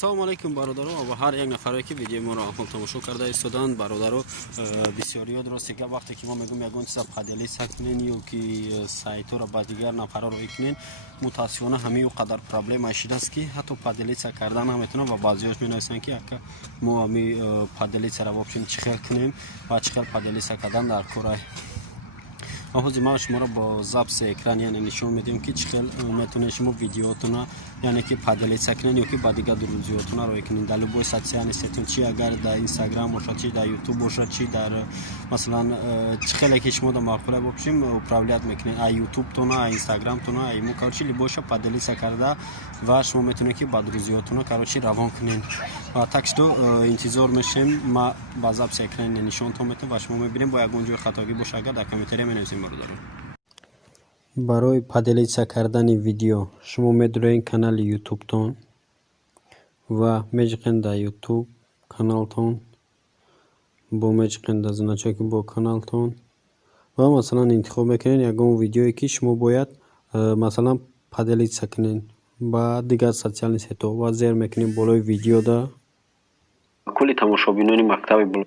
салому алейкум бародаро ва ҳар як нафаре ки видеои моро тамошо карда истоданд. Бародаро бисёриёд ростига вақте ки мо мегӯем ягон чиза паделиса кунен ё ки сайтҳоро ба дигар нафараро икунен, мутаассифона ҳамин қадар проблема шидааст ки ҳатто паделиса кардан наметавонам ва баъзеҳош менависанд ки ака мо ҳамин паделисаро вобшин чӣ хел кунем ва чӣ хел паделиса кардан дар кора. ҳозир мо шуморо бо запси экран яъне нишон медиҳем ки чӣ хел метавонед шумо видеоатона яъне ки паделиса кунед ё ки ба дигар дурузиётонаро икунед дар любой социални сетон, чи агар дар инстаграм бошад, чи дар ютуб бошад, чи дар масалан чӣ хеле ки шумо дар мақола бошем управлят мекунед а ютубтона, а инстаграмтона, а имо короче либоша паделиса карда ва шумо метавонед ки ба дурузиётона короче равон кунед. Так что интизор мешем, ма ба запси экран нишонтон метавонам ва шумо мебинем бо ягон ҷои хатогӣ боша агар дар комментария менависем. барои паделиса кардани видео шумо медуроед канали ютубтон ва мечиқед дар ютуб каналтон бо мечиқед дар значоки бо каналтон ва масалан интихоб мекунед ягон видеое ки шумо бояд масалан паделиса кунед ба дигар социални сетҳо ва зер мекунед болои видео да кулли тамошобинони мактаби бул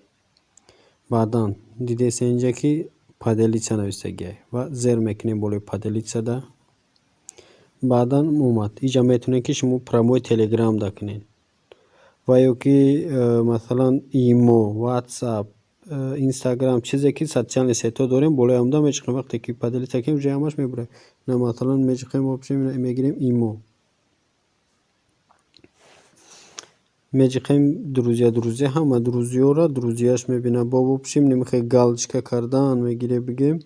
баъдан дидеса инҷа ки паделиса навистагиай ва зер мекунем болои паделиса да баъдан омад инҷа метавонед ки шумо промои телеграм да кунед ва ё ки масалан имо ватсап инстаграм чизе ки социални сетҳо дорем болои ҳамда мечиқем вақте ки паделиса кунем ҷои ҳамаш мебурад на масалан мечиқем мегирем имо мечиқем друзья ҳама друзьёро друзьяш мебинад бо вобшим немихе галочка кардан мегире бигем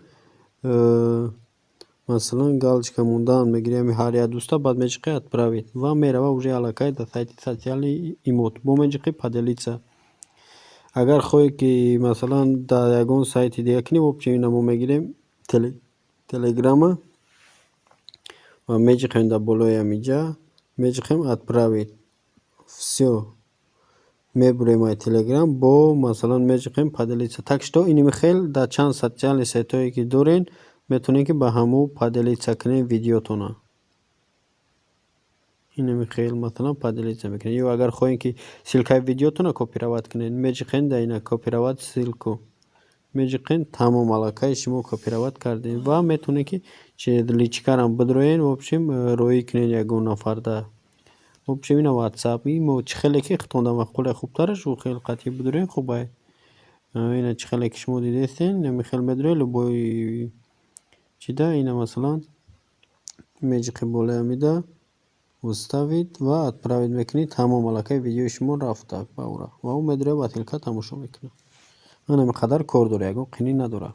масалан галочка мондан мегире ҳар як дӯста баъд мечиқе отправить ва мерава уже аллакай дар сайти социали имот бо мечиқе паделиса. агар хоҳе ки масалан дар ягон сайти дига кунем вобшим ина мо мегирем телеграма ва мечиқем дар болои ҳаминҷа мечиқем отправить всё мебурем ай телеграм бо масалан мечиқем паделиса. так что иними хел дар чанд социални сетҳое ки дорен метавонед ки ба ҳамо паделиса кунед видеотона иними хел масалан паделиса мекунед ё агар хоҳем ки силкаи видеотона копировать кунед мечиқен да ина копировать силку мечиқен тамом аллакай шумо копировать кардед ва метавонед ки личкарам бидроен вобшим роӣ кунед ягон нафар да вобшим ина ватсап имо чӣ хеле ки хитонда мақола хубтараш ӯ хел қатъи бидроен хубай ина чӣ хеле ки шумо дидестен нами хел медроен любой чида ина масалан мечиқи болои ҳамида уставид ва отправить мекунед тамом аллакай видеои шумо рафта ба ура ва ӯ медрояд ва тилка тамошо мекунад. ҳамин қадар кор дора, ягон қинӣ надора.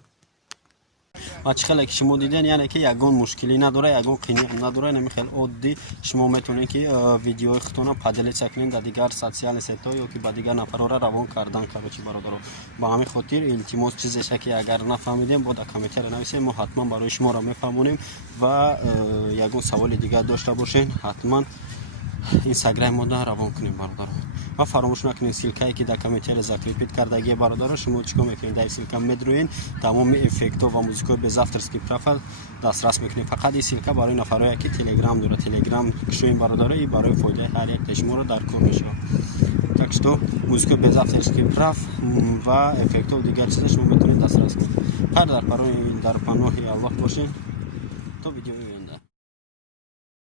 ва чӣ хеле ки шумо диден яъне ки ягон мушкилӣ надора, ягон қинӣ надора, нами хел оддӣ шумо метавонед ки видеои худтона паделиса кунед дар дигар социални сетҳо ё ки ба дигар нафарора равон кардан. короче бародаро ба ҳамин хотир илтимос чизеша ки агар нафаҳмидем бо дар комментария нависем, мо ҳатман барои шуморо мефаҳмонем ва ягон саволи дигар дошта бошед ҳатман инстаграм мода равон кунем бародаро ва фаромӯш накунед силкае ки дар комментария закрепит кардагие бародаро шумо чикор мекунед дар силка медроен тамоми эффектҳо ва музикаҳои без авторский профайл дастрас мекунед. фақат ин силка барои нафарое ки телеграм дорад, телеграм кушоем бародаро и барои фоидаи ҳар якте шуморо дар кор мешавад. так что музикаҳои без авторский прав ва эффектҳо дигар чиза шумо метавонед дастрас кунед. ҳар дар паноҳи аллоҳ бошед то видеои